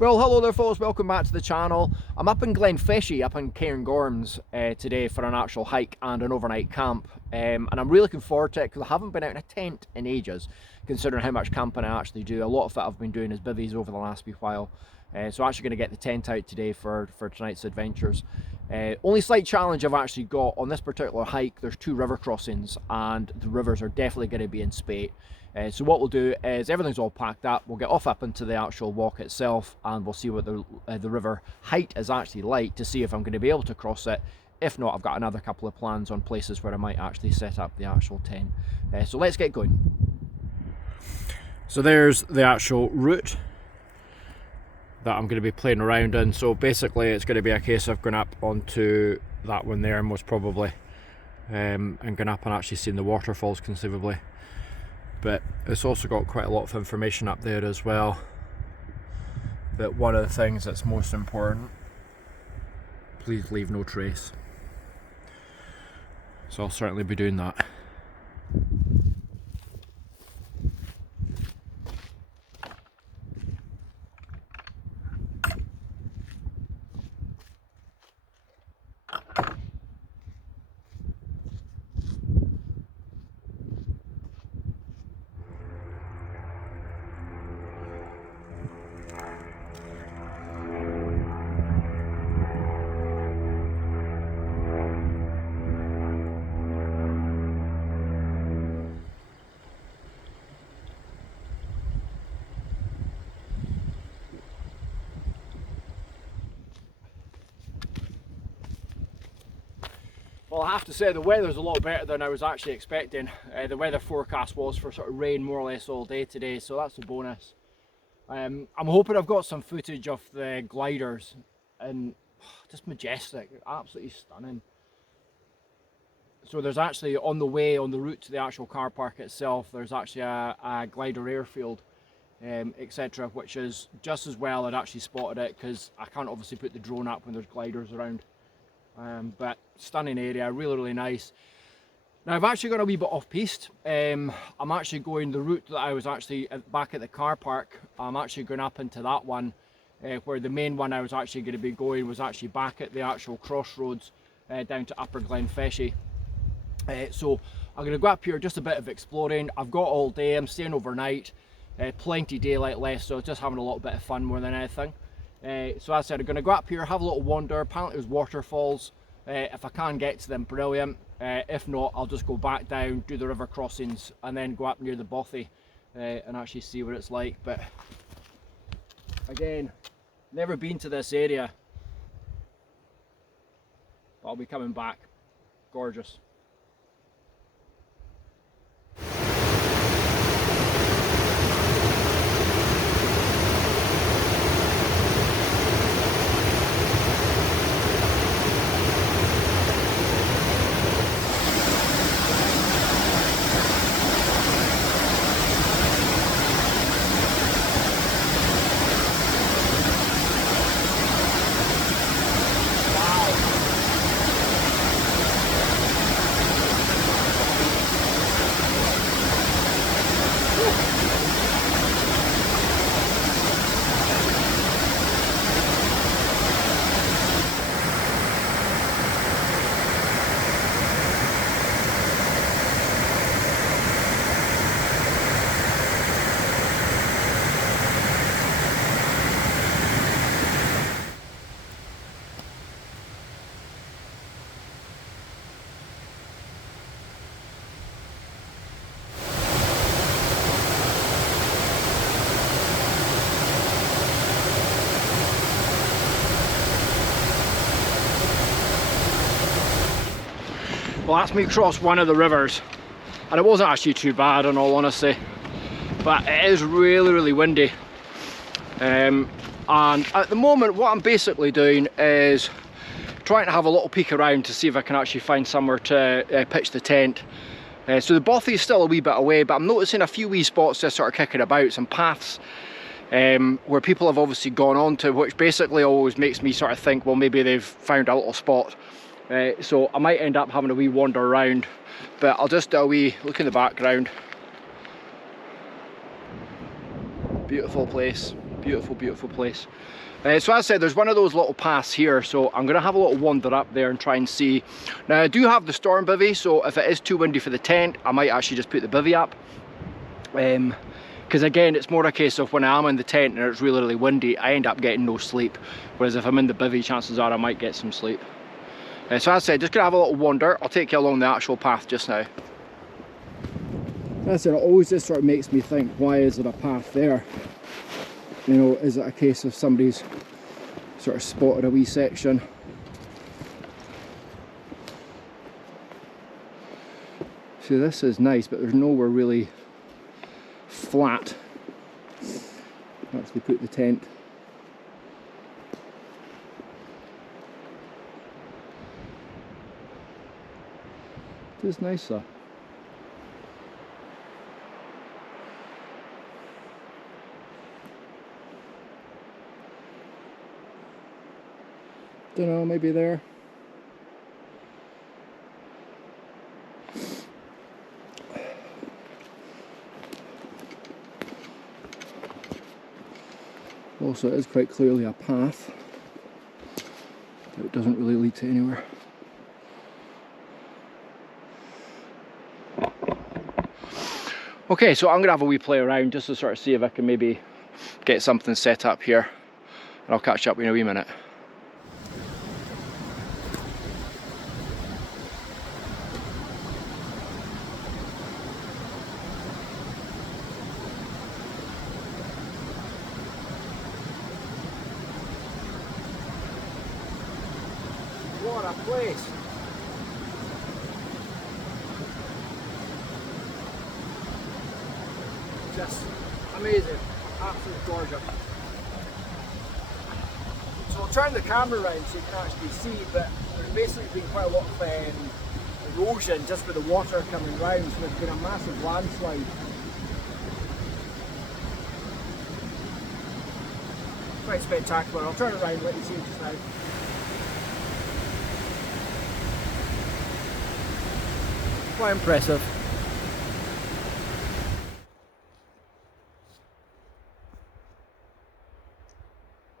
Well, hello there folks, welcome back to the channel. I'm up in Glen Feshie, up in Cairngorms today for an actual hike and an overnight camp. And I'm really looking forward to it because I haven't been out in a tent in ages, considering how much camping I actually do. A lot of it I've been doing is bivvies over the last wee while. So I'm actually going to get the tent out today for tonight's adventures. Only slight challenge I've actually got on this particular hike, there's 2 river crossings and the rivers are definitely going to be in spate. So what we'll do is everything's all packed up, we'll get off up into the actual walk itself and we'll see what the river height is actually like to see if I'm going to be able to cross it. If not, I've got another couple of plans on places where I might actually set up the actual tent. So let's get going. So there's the actual route that I'm going to be playing around in. So basically it's going to be a case of going up onto that one there most probably, and going up and actually seeing the waterfalls conceivably. But it's also got quite a lot of information up there as well. But one of the things that's most important, please leave no trace. So I'll certainly be doing that. Well, I have to say the weather's a lot better than I was actually expecting. The weather forecast was for sort of rain more or less all day today, so that's a bonus. I'm hoping I've got some footage of the gliders, and just majestic, absolutely stunning. So there's actually on the route to the actual car park itself, there's actually a glider airfield, etc., which is just as well. I'd actually spotted it because I can't obviously put the drone up when there's gliders around. But stunning area, really nice. Now I've actually gone a wee bit off piste. I'm actually going the route that I was actually back at the car park. I'm actually going up into that one, where the main one I was actually going to be going was actually back at the actual crossroads down to Upper Glen Feshie. So I'm going to go up here, just a bit of exploring. I've got all day, I'm staying overnight, plenty daylight left, so just having a little bit of fun more than anything. So as I said, I'm going to go up here, have a little wander. Apparently there's waterfalls. If I can get to them, brilliant. If not, I'll just go back down, do the river crossings, and then go up near the bothy and actually see what it's like. But again, never been to this area, but I'll be coming back. Gorgeous. Well, that's me across one of the rivers, and it wasn't actually too bad in all honesty, but it is really windy. And at the moment what I'm basically doing is trying to have a little peek around to see if I can actually find somewhere to pitch the tent. So the bothy is still a wee bit away, but I'm noticing a few wee spots just sort of kicking about, some paths where people have obviously gone on to, which basically always makes me sort of think, well, maybe they've found a little spot. So I might end up having a wee wander around, but I'll just do a wee look in the background. Beautiful place. Beautiful, beautiful place. So as I said, there's one of those little paths here, so I'm going to have a little wander up there and try and see. Now I do have the storm bivvy, so if it is too windy for the tent, I might actually just put the bivvy up. Because again, it's more a case of when I am in the tent and it's really, really windy, I end up getting no sleep. Whereas if I'm in the bivvy, chances are I might get some sleep. So as I said, just going to have a little wander. I'll take you along the actual path just now. As I said, it always just sort of makes me think, why is there a path there? You know, is it a case of somebody's sort of spotted a wee section? See, this is nice, but there's nowhere really flat to actually put the tent. It is nice though. Don't know, maybe there. Also, it is quite clearly a path, but it doesn't really lead to anywhere. Okay, so I'm going to have a wee play around just to sort of see if I can maybe get something set up here, and I'll catch up in a wee minute. What a place! Just amazing, absolutely gorgeous. So I'll turn the camera around so you can actually see, but there's basically been quite a lot of erosion just with the water coming round, so there's been a massive landslide. Quite spectacular. I'll turn it around and let you see it just now. Quite impressive.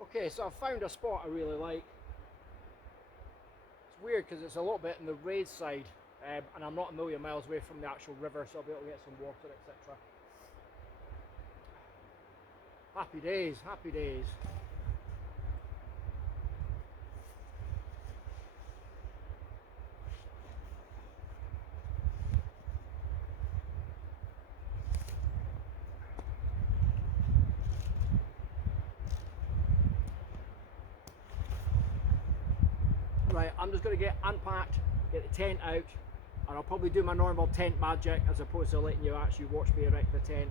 Okay, so I've found a spot I really like. It's weird because it's a little bit on the raised side, and I'm not a million miles away from the actual river, so I'll be able to get some water, etc. Happy days, happy days. Right, I'm just going to get unpacked, get the tent out, and I'll probably do my normal tent magic as opposed to letting you actually watch me erect the tent.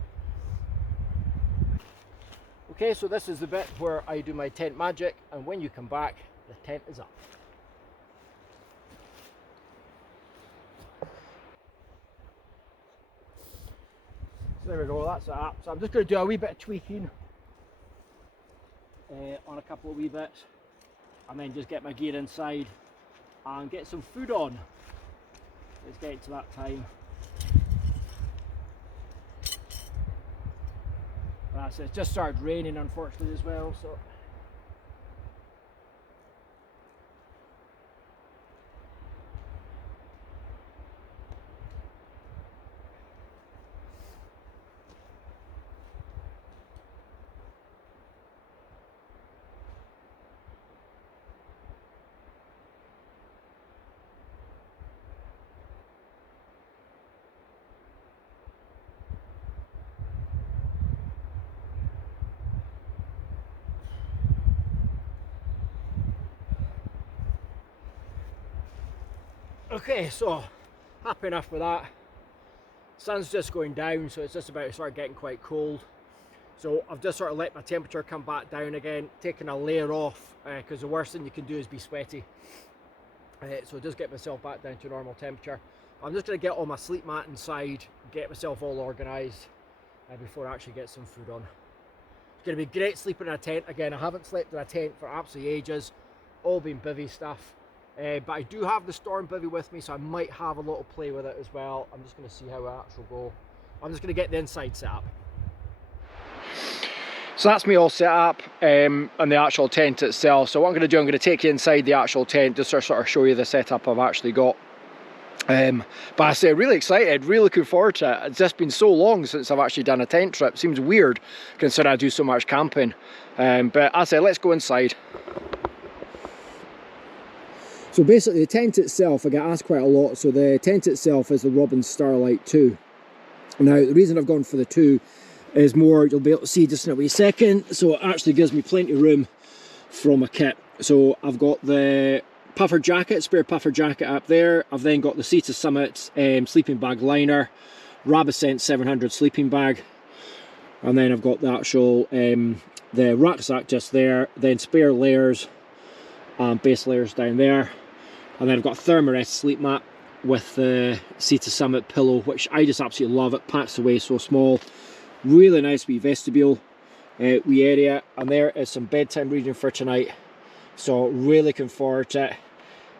Okay, so this is the bit where I do my tent magic, and when you come back, the tent is up. So there we go, that's it up. So I'm just going to do a wee bit of tweaking on a couple of wee bits, and then just get my gear inside and get some food on. It's getting to that time. That's it. It's just started raining unfortunately as well, so okay, so happy enough with that. Sun's just going down, so it's just about to start getting quite cold. So I've just sort of let my temperature come back down again, taking a layer off, because the worst thing you can do is be sweaty. So just get myself back down to normal temperature. I'm just going to get all my sleep mat inside, get myself all organised before I actually get some food on. It's going to be great sleeping in a tent. Again, I haven't slept in a tent for absolutely ages, all been bivvy stuff. But I do have the storm bivvy with me, so I might have a little play with it as well. I'm just going to see how it actually go. I'm just going to get the inside set up. So that's me all set up on the actual tent itself. So what I'm going to do, I'm going to take you inside the actual tent just to sort of show you the setup I've actually got. But I say, really excited, really looking forward to it. It's just been so long since I've actually done a tent trip. Seems weird considering I do so much camping. But I say, let's go inside. So basically the tent itself, I get asked quite a lot. So the tent itself is the Robin Starlight 2. Now the reason I've gone for the 2 is more, you'll be able to see just in a wee second. So it actually gives me plenty of room from a kit. So I've got the puffer jacket, spare puffer jacket up there. I've then got the Sea to Summit sleeping bag liner, Rabicent 700 sleeping bag, and then I've got the actual the rucksack just there, then spare layers and base layers down there, and then I've got a Thermarest sleep mat with the Sea to Summit pillow, which I just absolutely love. It packs away so small. Really nice wee vestibule, wee area, and there is some bedtime reading for tonight. So really looking forward to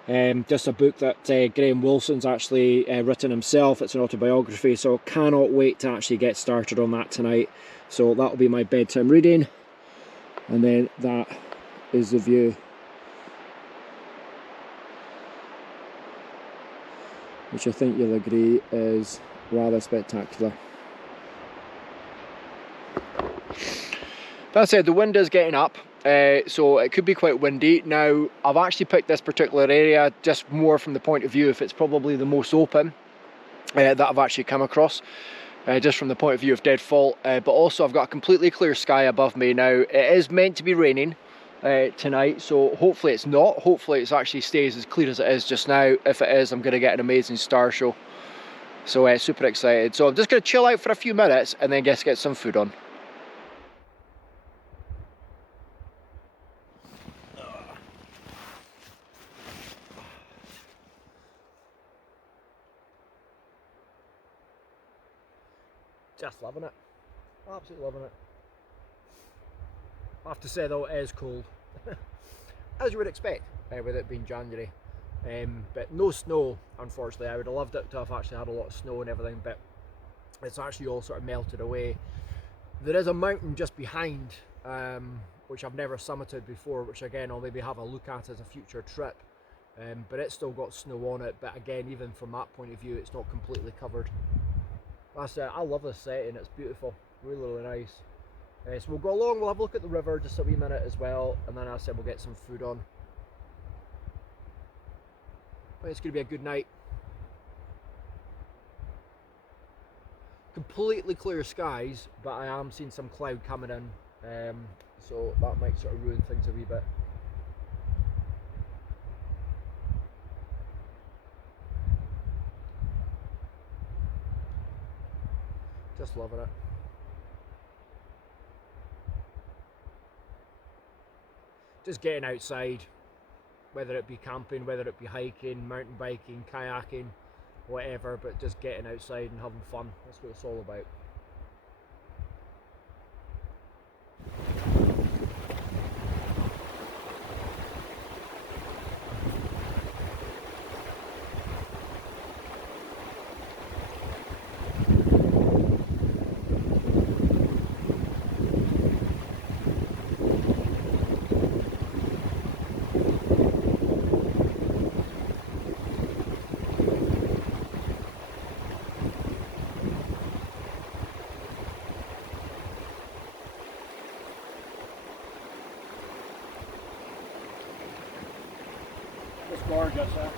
it. Just a book that Graham Wilson's actually written himself. It's an autobiography, so cannot wait to actually get started on that tonight. So that'll be my bedtime reading, and then that is the view, which I think you'll agree is rather spectacular. That said, the wind is getting up, so it could be quite windy. Now, I've actually picked this particular area just more from the point of view if it's probably the most open that I've actually come across, just from the point of view of deadfall. But also I've got a completely clear sky above me. Now, it is meant to be raining tonight, so hopefully it's not. Hopefully it actually stays as clear as it is just now. If it is, I'm going to get an amazing star show. So super excited. So I'm just going to chill out for a few minutes and then get some food on. Just loving it, absolutely loving it. I have to say though, it is cold, as you would expect with it being January, but no snow unfortunately. I would have loved it to have actually had a lot of snow and everything, but it's actually all sort of melted away. There is a mountain just behind, which I've never summited before, which again I'll maybe have a look at as a future trip, but it's still got snow on it, but again, even from that point of view, it's not completely covered. That's it. I love this setting, it's beautiful, really, really nice. So we'll go along, we'll have a look at the river just a wee minute as well, and then I said we'll get some food on. But it's going to be a good night. Completely clear skies, but I am seeing some cloud coming in, so that might sort of ruin things a wee bit. Just loving it. Just getting outside, whether it be camping, whether it be hiking, mountain biking, kayaking, whatever, but just getting outside and having fun. That's what it's all about. It's gorgeous, huh?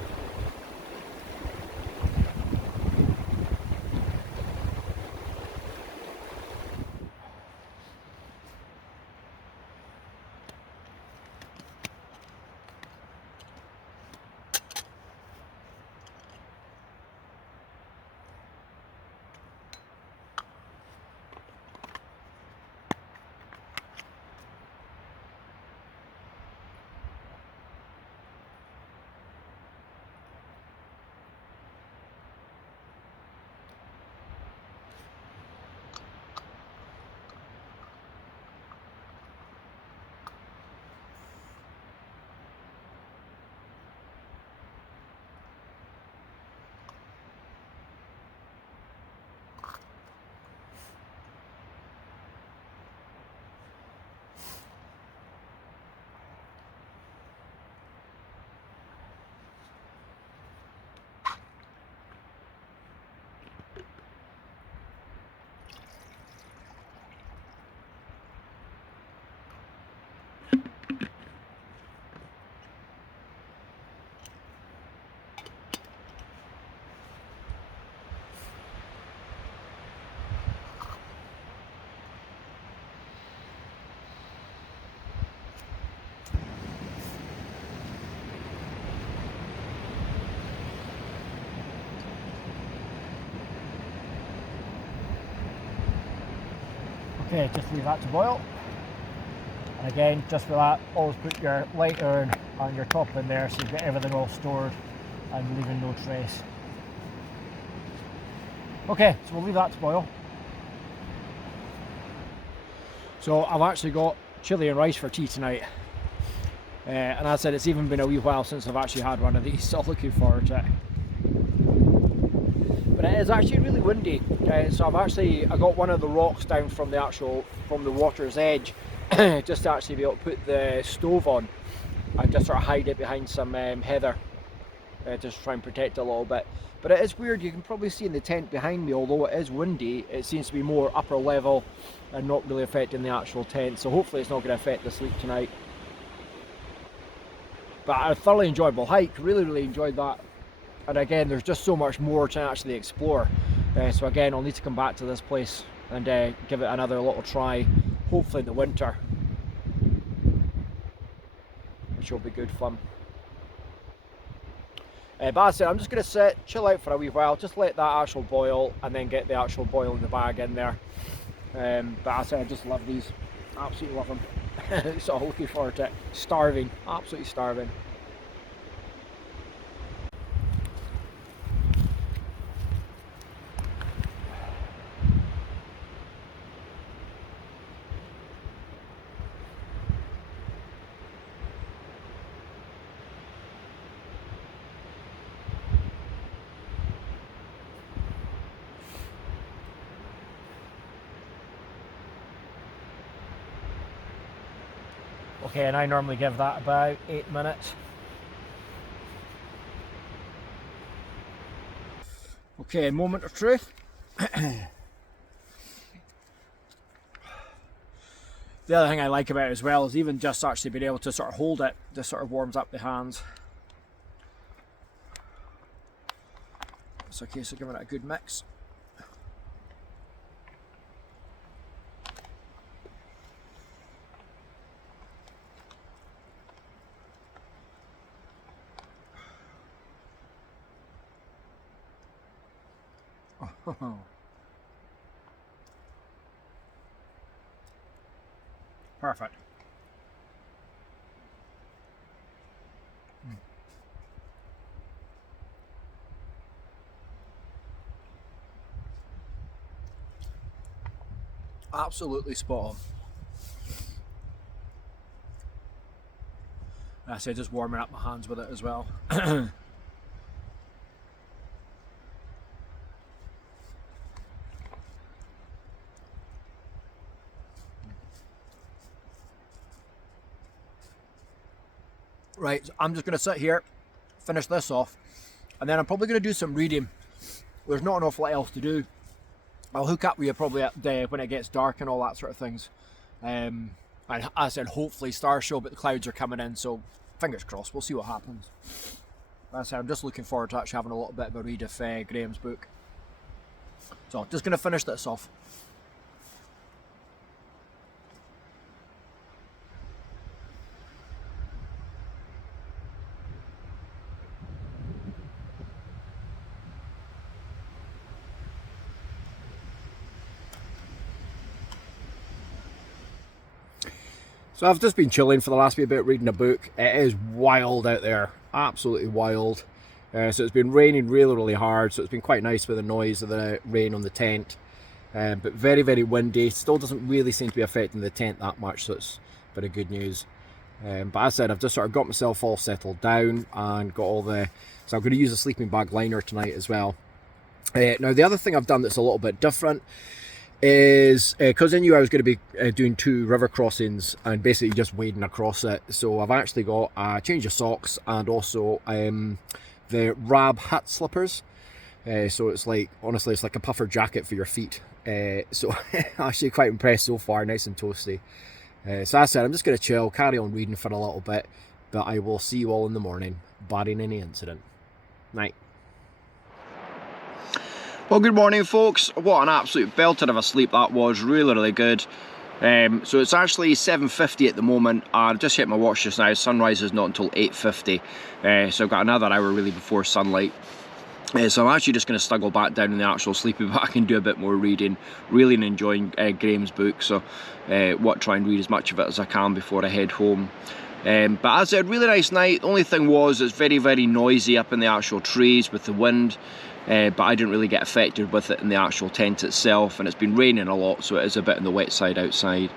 Okay, just leave that to boil. And again, just for that, always put your lighter and your top in there so you've got everything all stored and leaving no trace. Okay, so we'll leave that to boil. So I've actually got chilli and rice for tea tonight. And as I said, it's even been a wee while since I've actually had one of these, so I'm looking forward to it. But it is actually really windy, so I got one of the rocks down from the water's edge, just to actually be able to put the stove on and just sort of hide it behind some heather, just try and protect it a little bit. But it is weird, you can probably see in the tent behind me, although it is windy, it seems to be more upper level and not really affecting the actual tent, so hopefully it's not going to affect the sleep tonight. But a thoroughly enjoyable hike, really enjoyed that. And again, there's just so much more to actually explore. So again, I'll need to come back to this place and give it another little try, hopefully in the winter, which will be good fun. But as I said, I'm just going to sit, chill out for a wee while, just let that actual boil, and then get the actual boil in the bag in there. But as I said, I just love these, absolutely love them. So looking forward to it. Starving, absolutely starving. Okay, and I normally give that about 8 minutes. Okay, moment of truth. The other thing I like about it as well is even just actually being able to sort of hold it, just sort of warms up the hands. It's a case of giving it a good mix. Perfect. Absolutely spot on. I say just warming up my hands with it as well. Right, so I'm just going to sit here, finish this off, and then I'm probably going to do some reading. There's not an awful lot else to do. I'll hook up with you probably when it gets dark and all that sort of things. And as I said, hopefully stars show, but the clouds are coming in, so fingers crossed, we'll see what happens. As I said, I'm just looking forward to actually having a little bit of a read of Graham's book. So, just going to finish this off. So I've just been chilling for the last wee bit, reading a book. It is wild out there, absolutely wild. So it's been raining really hard, so it's been quite nice with the noise of the rain on the tent. But very windy, still doesn't really seem to be affecting the tent that much, so it's a bit of good news. But as I said, I've just sort of got myself all settled down and got all the... So I'm going to use a sleeping bag liner tonight as well. Now the other thing I've done that's a little bit different is because I knew I was going to be doing 2 river crossings and basically just wading across it, so I've actually got a change of socks and also the Rab hat slippers. So it's like, honestly, it's like a puffer jacket for your feet. So actually quite impressed so far, nice and toasty. So as I said, I'm just going to chill, carry on reading for a little bit, but I will see you all in the morning, barring any incident. Night. Well, good morning folks. What an absolute belter of a sleep that was, really good. So it's actually 7:50 at the moment. I just hit my watch just now, sunrise is not until 8:50. So I've got another hour really before sunlight. So I'm actually just going to snuggle back down in the actual sleeping bag and do a bit more reading. Really enjoying Graham's book, so try and read as much of it as I can before I head home. But as I said, really nice night. The only thing was it's very, very noisy up in the actual trees with the wind, but I didn't really get affected with it in the actual tent itself, and it's been raining a lot, so it is a bit on the wet side outside.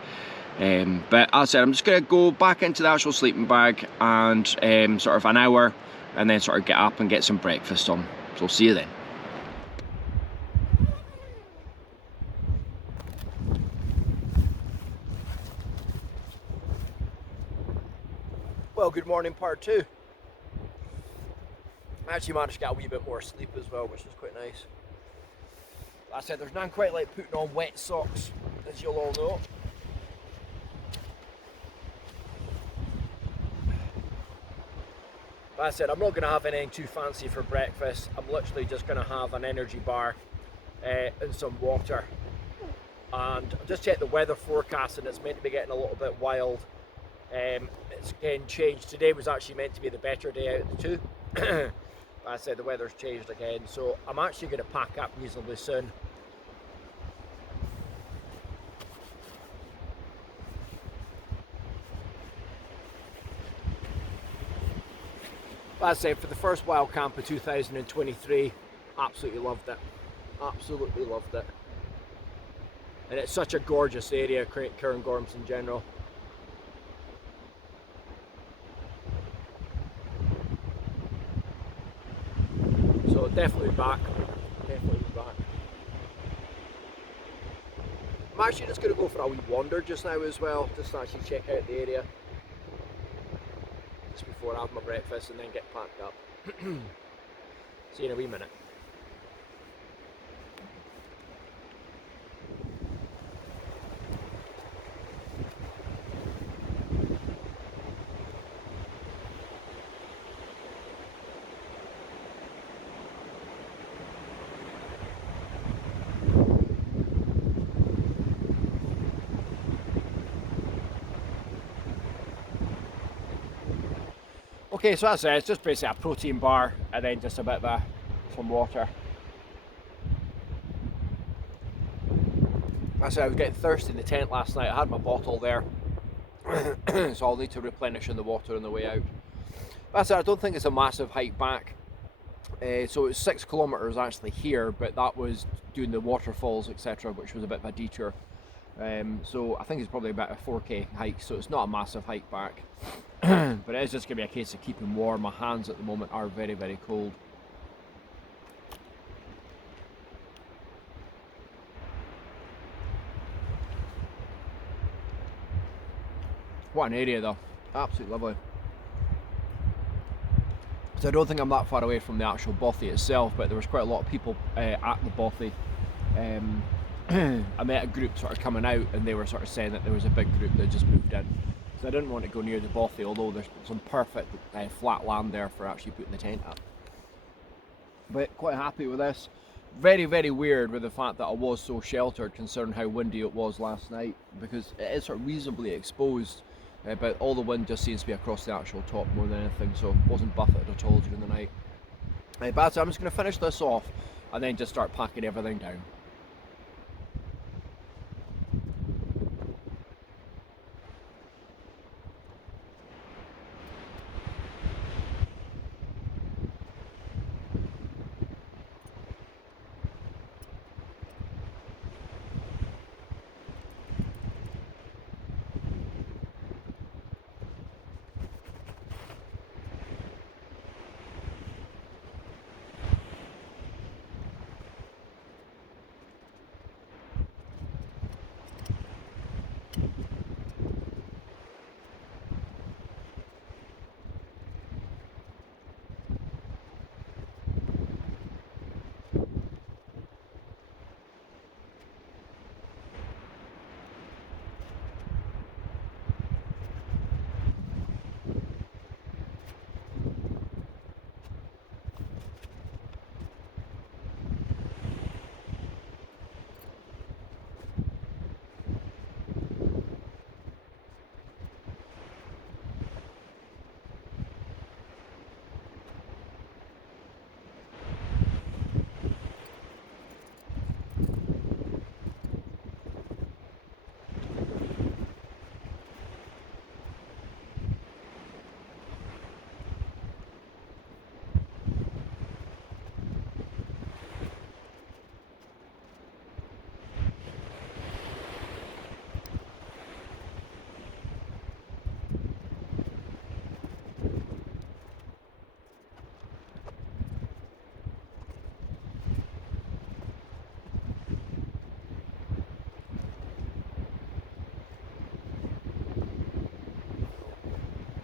But as I said, I'm just going to go back into the actual sleeping bag and sort of an hour, and then sort of get up and get some breakfast on. So I'll see you then. Well, good morning, part two. I actually managed to get a wee bit more sleep as well, which is quite nice. Like I said, there's none quite like putting on wet socks, as you'll all know. Like I said, I'm not going to have anything too fancy for breakfast. I'm literally just going to have an energy bar and some water. And I've just checked the weather forecast, and it's meant to be getting a little bit wild. It's again changed. Today was actually meant to be the better day out of the two. Like I said, the weather's changed again, so I'm actually going to pack up reasonably soon. Like I said, for the first wild camp of 2023, absolutely loved it. Absolutely loved it. And it's such a gorgeous area, Cairngorms in general. So definitely back. Definitely back. I'm actually just going to go for a wee wander just now as well, just to actually check out the area. Just before I have my breakfast and then get packed up. See you in a wee minute. Okay, so that's it. It's just basically a protein bar and then just a bit of some water. I said I was getting thirsty in the tent last night. I had my bottle there, so I'll need to replenish in the water on the way out. But I said I don't think it's a massive hike back. So it's 6 kilometers actually here, but that was doing the waterfalls, etc., which was a bit of a detour. So I think it's probably about a 4k hike, so it's not a massive hike back. But it is just going to be a case of keeping warm. My hands at the moment are very, very cold. What an area though, absolutely lovely. So I don't think I'm that far away from the actual bothy itself, but there was quite a lot of people at the bothy. I met a group sort of coming out, and they were sort of saying that there was a big group that just moved in. So I didn't want to go near the bothy, although there's some perfect flat land there for actually putting the tent up. But quite happy with this. Very, very weird with the fact that I was so sheltered considering how windy it was last night, because it is sort of reasonably exposed, but all the wind just seems to be across the actual top more than anything, so it wasn't buffeted at all during the night. But I'm just going to finish this off and then just start packing everything down.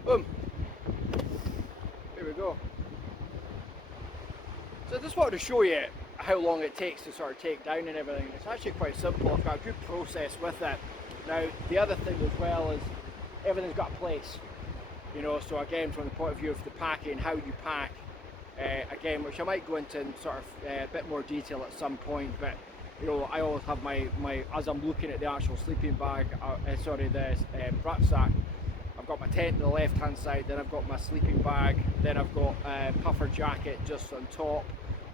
Boom. Here we go. So I just wanted to show you how long it takes to sort of take down and everything. It's actually quite simple. I've got a good process with it. Now the other thing as well is everything's got a place. You know, so again, from the point of view of the packing, how you pack, again, which I might go into in sort of a bit more detail at some point, but you know, I always have my as I'm looking at the actual sleeping bag, the rucksack, I've got my tent on the left hand side, then I've got my sleeping bag, then I've got a puffer jacket just on top,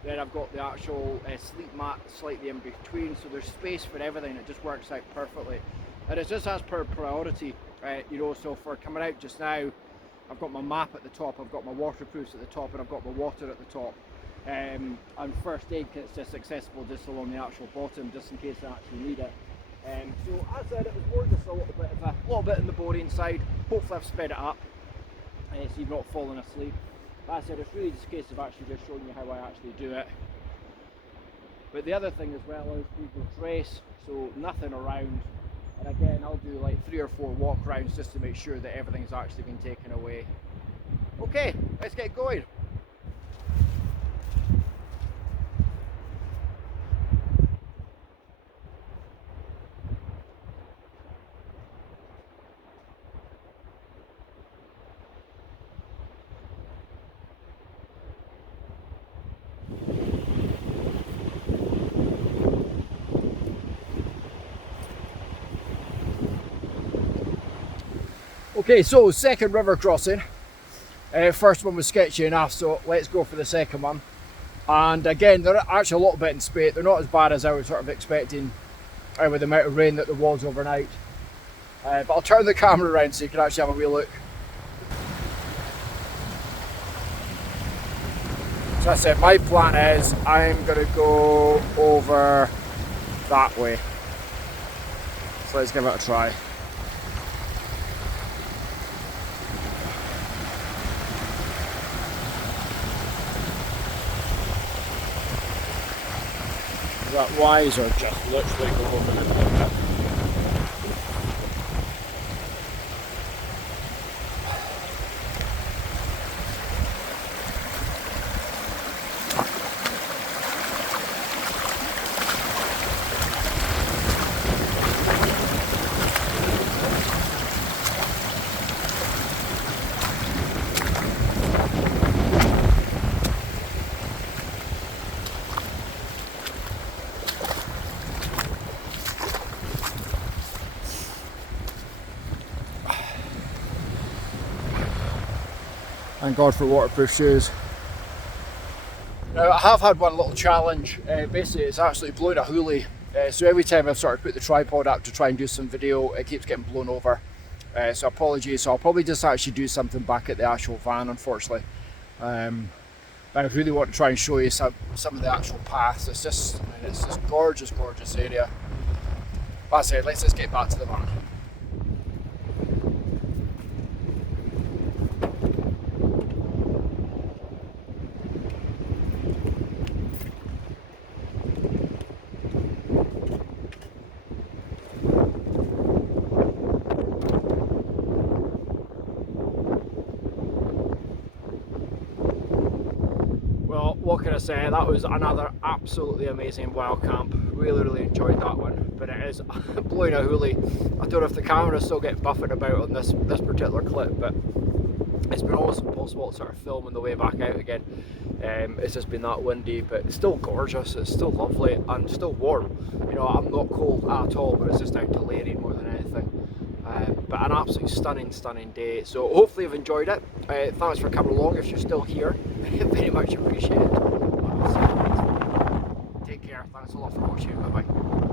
then I've got the actual sleep mat slightly in between, so there's space for everything. It just works out perfectly, and it's just as per priority. You know, so for coming out just now, I've got my map at the top, I've got my waterproofs at the top, and I've got my water at the top. And first aid kit's just accessible just along the actual bottom, just in case I actually need it. So as I said, it was more just a little bit in the boring side. Hopefully I've sped it up, so you've not fallen asleep. But as I said, it's really just a case of actually just showing you how I actually do it. But the other thing as well is we will trace, so nothing around. And again, I'll do like 3 or 4 walk rounds just to make sure that everything's actually been taken away. Okay, let's get going. Okay, so second river crossing. First one was sketchy enough, so let's go for the second one. And again, they're actually a little bit in spate. They're not as bad as I was sort of expecting with the amount of rain that there was overnight. But I'll turn the camera around so you can actually have a wee look. So I said, my plan is I'm going to go over that way. So let's give it a try. That wise or just literally go over the cliff. Thank God for waterproof shoes. Now I have had one little challenge. Basically it's actually blown a hoolie. So every time I've sort of put the tripod up to try and do some video, it keeps getting blown over. So apologies. So I'll probably just actually do something back at the actual van, unfortunately. But I really want to try and show you some of the actual paths. It's just gorgeous, gorgeous area. That's it. Let's just get back to the van. What can I say, that was another absolutely amazing wild camp. Really enjoyed that one, but it is blowing a hoolie. I don't know if the camera's still getting buffeted about on this particular clip, but it's been almost impossible to sort of film on the way back out again. It's just been that windy, but it's still gorgeous, it's still lovely and still warm. You know, I'm not cold at all, but it's just down to layering more than anything. But an absolutely stunning day. So hopefully you've enjoyed it. Thanks for coming along if you're still here. Very much appreciated. Take care. Thanks a lot for watching. Bye bye.